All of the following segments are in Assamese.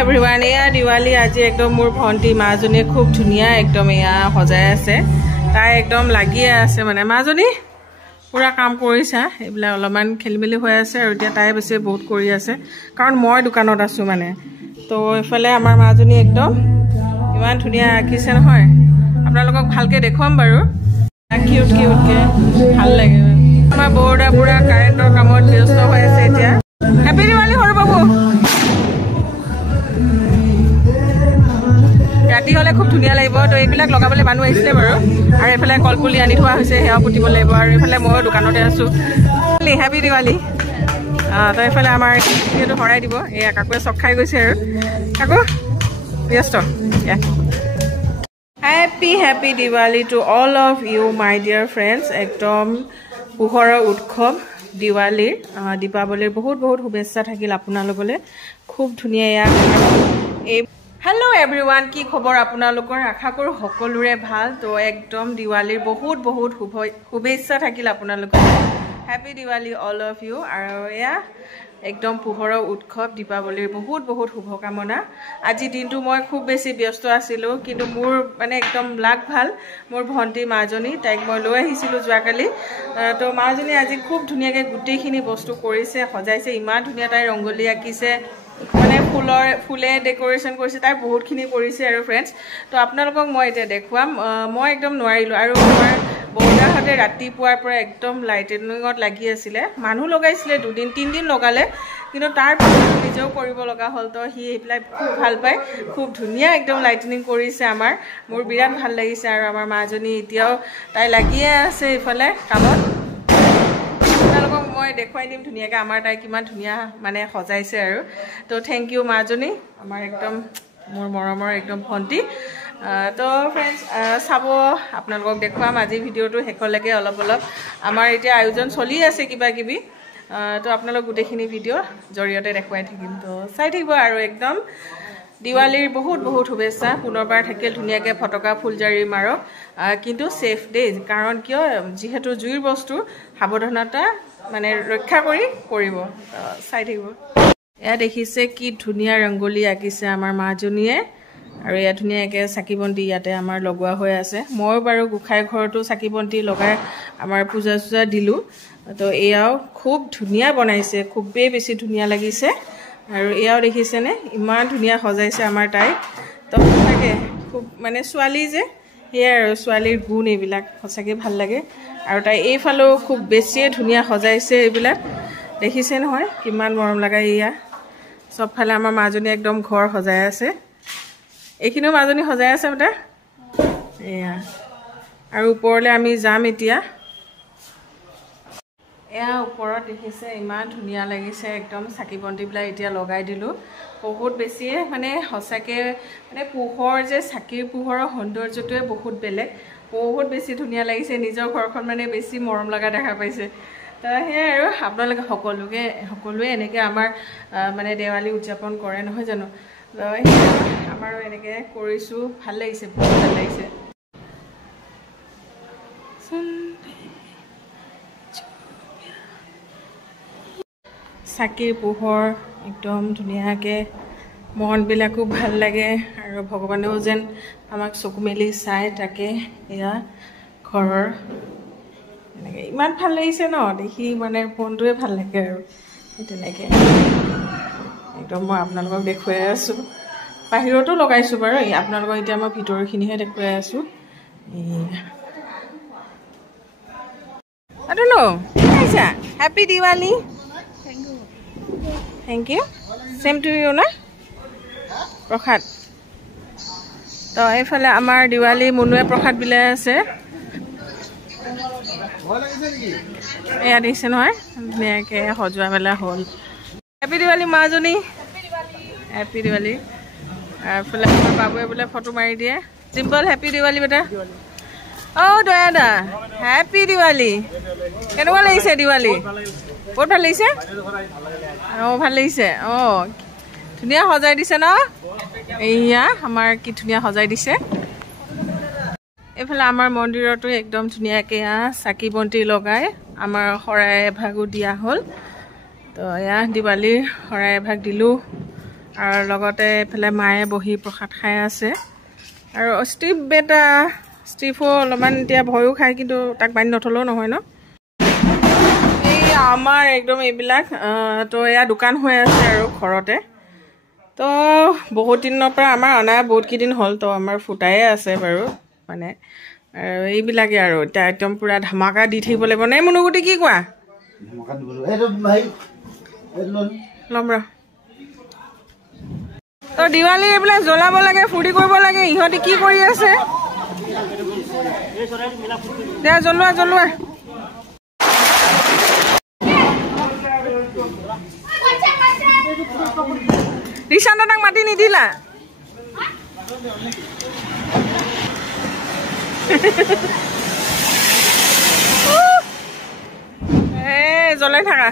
এভৰিৱান এয়া দিৱালী আজি একদম মোৰ ভণ্টি মাজনী খুব ধুনিয়া একদম এয়া সজাই আছে তাই একদম লাগিয়ে আছে মানে মাজনী পুৰা কাম কৰিছা এইবিলা অলপমান খেলিমেলি হৈ আছে আৰু এতিয়া তাই বেছি বহুত কৰি আছে কাৰণ মই দোকানত আছো মানে তো এফালে আমাৰ মাজনী একদম ইমান ধুনিয়া আঁকিছে নহয় আপোনালোকক ভালকে দেখুৱাম বাৰু কিউট কিউটকে ভাল লাগে আমাৰ বৰ্ডা পুৰা কাৰেণ্টৰ কামত ব্যস্ত হৈ আছে এতিয়া হ্যাপি দিৱালী সৰু বাবু ৰাতি হলে খুব ধুনিয়া লাগিব তো এইবিলাক লগাবলৈ মানুহ আহিছে বাৰু আৰু এফালে কলপুলি আনি থোৱা হৈছে হেয়া পুতিব লাগিব আৰু এফালে মই দোকানতে আছো হ্যাপি দিৱালী তো এফালে আমাৰ এইটো হৰাই দিব এয়া কাকুৱে চক খাই গৈছে আৰু কাকু ব্যস্ত Happy Diwali to all of you my dear friends একদম পোহৰৰ উৎসৱ দিৱালীৰ দীপাৱলীৰ বহুত বহুত শুভেচ্ছা থাকিল আপোনালোকলৈ খুব ধুনিয়া এই হেল্ল' এভৰিৱান কি খবৰ আপোনালোকৰ আশা কৰো সকলোৰে ভাল তো একদম দিৱালীৰ বহুত বহুত শুভেচ্ছা থাকিল আপোনালোকৰ happy Diwali all of you আৰু এয়া একদম পোহৰৰ উৎসৱ দীপাৱলীৰ বহুত বহুত শুভকামনা আজি দিনটো মই খুব বেছি ব্যস্ত আছিলো কিন্তু মোৰ মানে একদম লাগ ভাল মোৰ ভণ্টি মাজনী তাইক মই লৈ আহিছিলো যোৱাকালি তো মাজনী আজি খুব ধুনিয়াকৈ গুটেইখিনি বস্তু কৰিছে সজাইছে ইমান ধুনিয়া তাই ৰংগলী আঁকিছে মানে ফুলে ডেকোৰেশন কৰিছে তাই বহুতখিনি কৰিছে আৰু ফ্ৰেণ্ডছ তো আপোনালোকক মই এতিয়া দেখুৱাম মই একদম নোৱাৰিলো আৰু আমাৰ বৌদাহঁতে ৰাতিপুৱাৰ পৰা একদম লাইটিঙত লাগি আছিলে মানুহ লগাইছিলে দুদিন তিনদিন লগালে কিন্তু তাৰ পিছত নিজেও কৰিব লগা হ'ল তো সি এইবিলাক খুব ভাল পায় খুব ধুনিয়া একদম লাইটিনিং কৰিছে আমাৰ মোৰ বিৰাট ভাল লাগিছে আৰু আমাৰ মাজনী এতিয়াও তাই লাগিয়ে আছে ইফালে কামত আপোনালোকক মই দেখুৱাই দিম ধুনিয়াকৈ আমাৰ তাই কিমান ধুনিয়া মানে সজাইছে আৰু তো থেংক ইউ মাজনী আমাৰ একদম মোৰ মৰমৰ একদম ভণ্টি তো ফ্ৰেণ্ডছ চাব আপোনালোকক দেখুৱাম আজি ভিডিঅ'টো শেষলৈকে অলপ অলপ আমাৰ এতিয়া আয়োজন চলি আছে কিবা কিবি তো আপোনালোক গোটেইখিনি ভিডিঅ' জৰিয়তে দেখুৱাই থাকিম তো চাই থাকিব আৰু একদম দিৱালীৰ বহুত বহুত শুভেচ্ছা পুনৰবাৰ থাকিল ধুনিয়াকৈ ফটকা ফুলজাৰি মাৰক কিন্তু ছেফ ডে কাৰণ কিয় যিহেতু জুইৰ বস্তু সাৱধানতা মানে ৰক্ষা কৰি কৰিব চাই থাকিব এয়া দেখিছে কি ধুনিয়া ৰংগলী আঁকিছে আমাৰ মাজনীয়ে আৰু এয়া ধুনিয়াকৈ চাকি বন্তি ইয়াতে আমাৰ লগোৱা হৈ আছে মই বাৰু গোসাঁই ঘৰতো চাকি বন্তি লগাই আমাৰ পূজা চূজা দিলোঁ তো এয়াও খুব ধুনিয়া বনাইছে খুবেই বেছি ধুনিয়া লাগিছে আৰু এয়াও দেখিছেনে ইমান ধুনিয়া সজাইছে আমাৰ তাই তো সঁচাকৈ খুব মানে ছোৱালী যে সেয়াই আৰু ছোৱালীৰ গুণ এইবিলাক সঁচাকৈ ভাল লাগে আৰু তাই এইফালেও খুব বেছিয়ে ধুনিয়া সজাইছে এইবিলাক দেখিছে নহয় কিমান মৰম লগা এয়া চবফালে আমাৰ মাজনী একদম ঘৰ সজাই আছে এইখিনিও মাজনী সজাই আছে মানে এয়া আৰু ওপৰলৈ আমি যাম এতিয়া এয়া ওপৰত দেখিছে ইমান ধুনিয়া লাগিছে একদম চাকি বন্তিবিলাক এতিয়া লগাই দিলোঁ বহুত বেছিয়ে মানে সঁচাকৈ মানে পোহৰ যে চাকিৰ পোহৰৰ সৌন্দৰ্যটোৱে বহুত বেলেগ বহুত বেছি ধুনিয়া লাগিছে নিজৰ ঘৰখন মানে বেছি মৰম লগা দেখা পাইছে তো সেয়াই আৰু আপোনালোকে সকলোৱে এনেকৈ আমাৰ মানে দেৱালী উদযাপন কৰে নহয় জানো আমাৰো এনেকৈ কৰিছোঁ ভাল লাগিছে বহুত ভাল লাগিছে চাকিৰ পোহৰ একদম ধুনীয়াকৈ মনবিলাকো ভাল লাগে আৰু ভগৱানেও যেন আমাক চকু মেলি চাই তাকে এয়া ঘৰৰ এনেকৈ ইমান ভাল লাগিছে ন দেখি মানে মনটোৱে ভাল লাগে আৰু তেনেকৈ একদম মই আপোনালোকক দেখুৱাই আছোঁ বাহিৰতো লগাইছোঁ বাৰু আপোনালোকক এতিয়া মই ভিতৰখিনিহে দেখুৱাই আছোঁ আচ্ছা happy Diwali thank you same to you না প্ৰসাদ তো এইফালে আমাৰ দিৱালী মুনুৱে প্ৰসাদ বিলাই আছে এয়া দেখিছে নহয় ধুনীয়াকৈ সজোৱা মেলা হ'ল হেপী দিৱালী মাজনী হেপী দিৱালী এইফালে আমাৰ বাবুৱে বোলে ফটো মাৰি দিয়ে চিম্পল হেপী দিৱালী বেটা দয়াদা হেপী দিৱালী কেনেকুৱা লাগিছে দিৱালী বহুত ভাল লাগিছে ভাল লাগিছে ধুনীয়া সজাই দিছে ন এয়া আমাৰ কি ধুনীয়া সজাই দিছে এইফালে আমাৰ মন্দিৰতো একদম ধুনীয়াকৈ চাকি বন্তি লগাই আমাৰ শৰাই এভাগো দিয়া হ'ল তো এয়া দিৱালীৰ শৰাই এভাগ দিলোঁ আৰু লগতে এফালে মায়ে বহি প্ৰসাদ খাই আছে আৰু ষ্টিফো অলপমান এতিয়া ভয়ো খায় কিন্তু তাক বান্ধি নথলেও নহয় ন এই আমাৰ একদম এইবিলাক তো এয়া দোকান হৈ আছে আৰু ঘৰতে তো বহুত দিনৰ পৰা আমাৰ অনা বহুত কেইদিন হ'ল তো আমাৰ ফুটায়ে আছে বাৰু মানে এইবিলাকে আৰু এতিয়া একদম পুৰা ধামাকা দি থাকিব লাগিব নাই মনুগুটি কি কোৱা ল'ম ৰ তো দিৱালী এইবিলাক জ্বলাব লাগে ফূৰ্তি কৰিব লাগে ইহঁতে কি কৰি আছে দে জ্বলোৱা ৰিচান্দাক মাতি নিদিলা জ্বলাই থাকা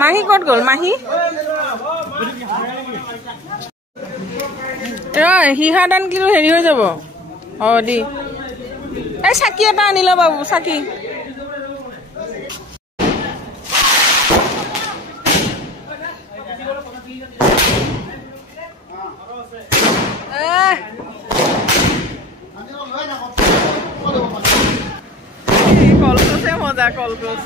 মাহী ক'ত গ'ল মাহী হিহাদান কিন্তু হেৰি হৈ যাব দি এই চাকি এটা আনি ল বাবু চাকি কলগছে মজা কলগছ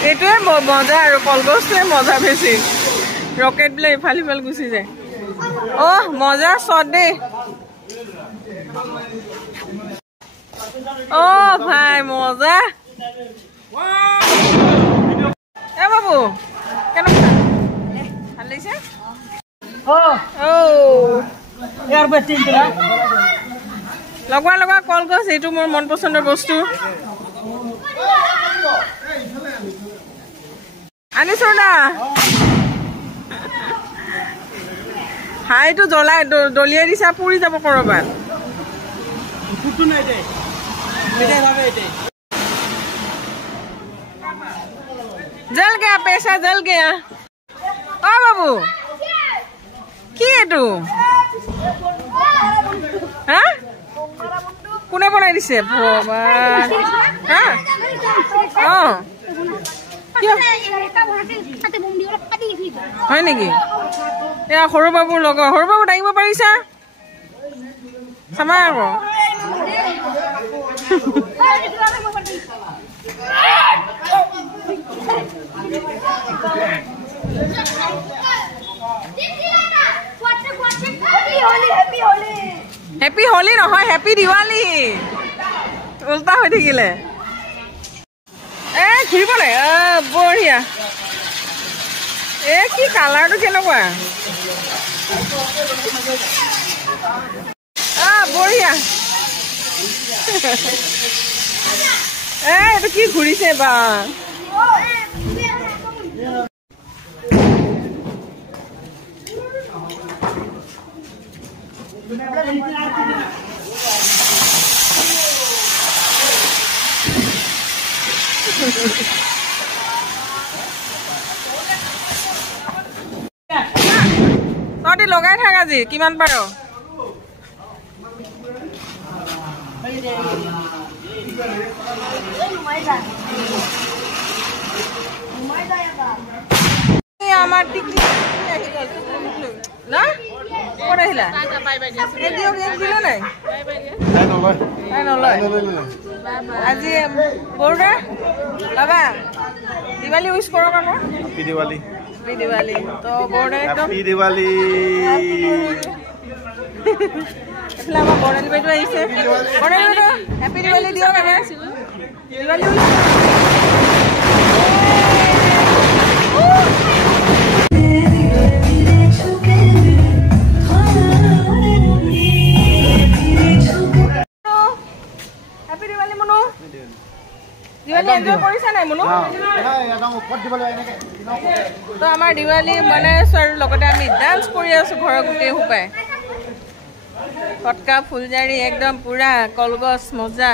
এইটোৱে মজা আৰু কলগছটোৱে মজা বেছি ৰকেট বিলাক ইফাল সিফাল গুচি যায় মজা শ্বট দেই ভাই মজা বাবু কেনেকুৱা ভাল লাগিছে লগোৱা কলগছ এইটো মোৰ মন পচন্দৰ বস্তু আনিছো না হাইটো জ্বলাই দলিয়াই দিছা পুৰি যাব কৰবাত জল গয়া পেছা জল গয়া বাবু কি এইটো হা কোনে বনাই দিছে ভগৱান হয় নেকি এয়া সৰু বাবুৰ লগত সৰু বাবু দাঙিব পাৰিছা চামা আকৌ হেপী হোলী নহয় হেপী দিৱালী উল্টা হৈ থাকিলে ঘূৰিব নাই বঢ়িয়া কি কালাৰটো কেনেকুৱা বঢ়িয়া এইটো কি ঘূৰিছে বা তহঁতি লগাই থাক আজি কিমান পাৰ আমাৰ টিকলি আহি গ'ল না ক'ত আহিলা দিলে নাই নলয় আজি বৰুদা বাবা দিৱালী উইচ কৰক আকৌ দিৱালী তো বৰুদা একদম দিৱালী এইফালে আমাৰ বৰ্ণালী বাইদেউ আহিছে বৰ্ণালী বাইদেউ হেপী দিৱালী দিয়ক দিৱালী এনজয় কৰিছা নাই মুনু তো আমাৰ দিৱালী মানে আৰু লগতে আমি ডান্স কৰি আছো ঘৰৰ গোটেই সোপাই ফটকা ফুলজাৰি একদম পুৰা কলগছ মজা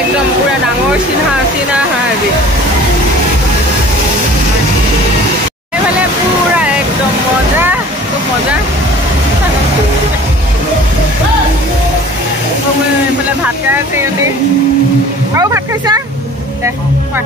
একদম পুৰা ডাঙৰ চিনা চিনা হাঁড়ি এফালে পুৰা একদম মজা খুব মজা এফালে ভাত খাই আছে ইহঁতি আৰু ভাত খাইছা দে খোৱা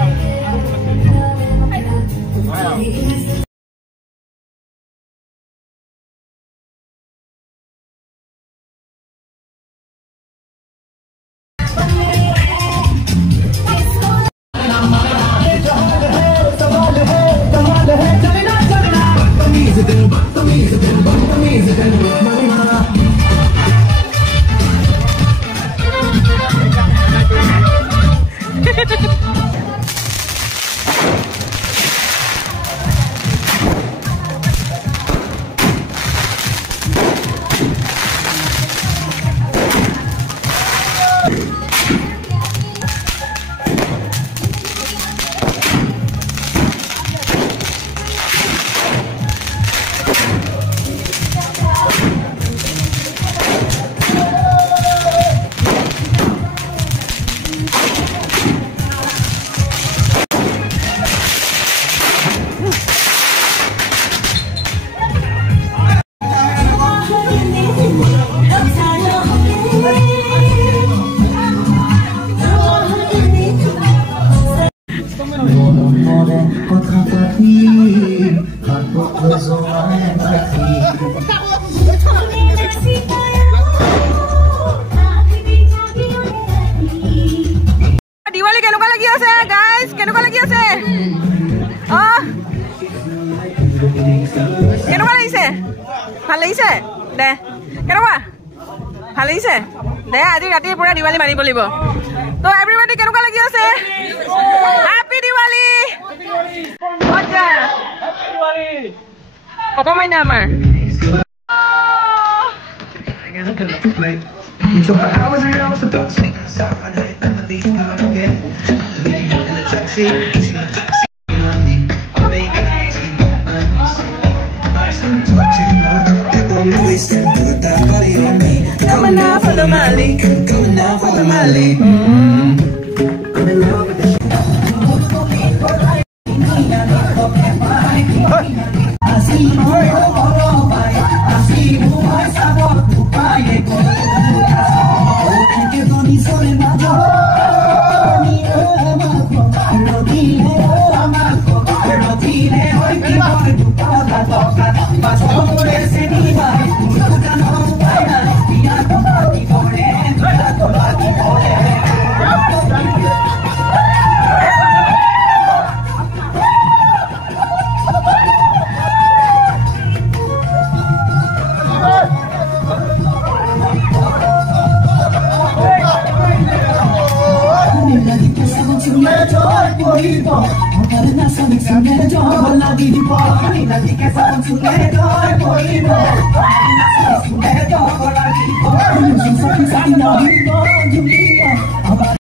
দিৱালী কেনেকুৱা লাগি আছে গাইজ কেনেকুৱা লাগি আছে কেনেকুৱা লাগিছে ভাল লাগিছে দে কেনেকুৱা ভাল লাগিছে দে আজি ৰাতিৰ পৰা দিৱালী মানিব লাগিব তো এভৰিবডি কেনেকুৱা লাগি আছে হ্যাপি দিৱালী মজা অকমাই না আমাৰ So for hours I was a dog sing stop on it and the leave out again in the taxi coming now for the Mali coming now for the Mali I'm in love with the